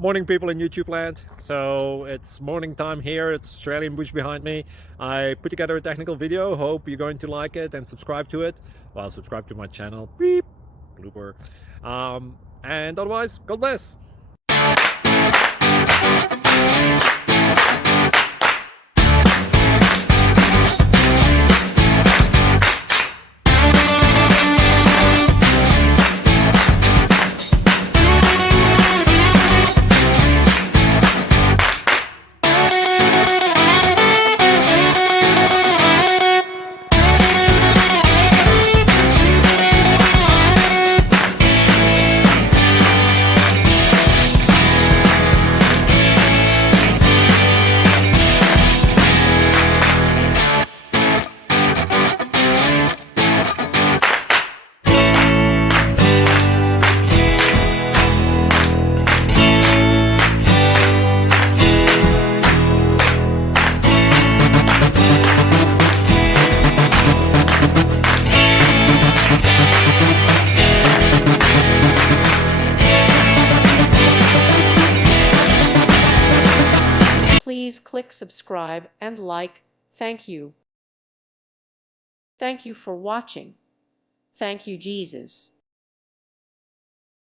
Morning, people in YouTube land. So it's morning time here. It's Australian bush behind me. I put together a technical video. Hope you're going to like it and subscribe to it. Well, subscribe to my channel. Beep. Blooper. And otherwise, God bless. Please click subscribe and like. Thank you. Thank you for watching. Thank you, Jesus.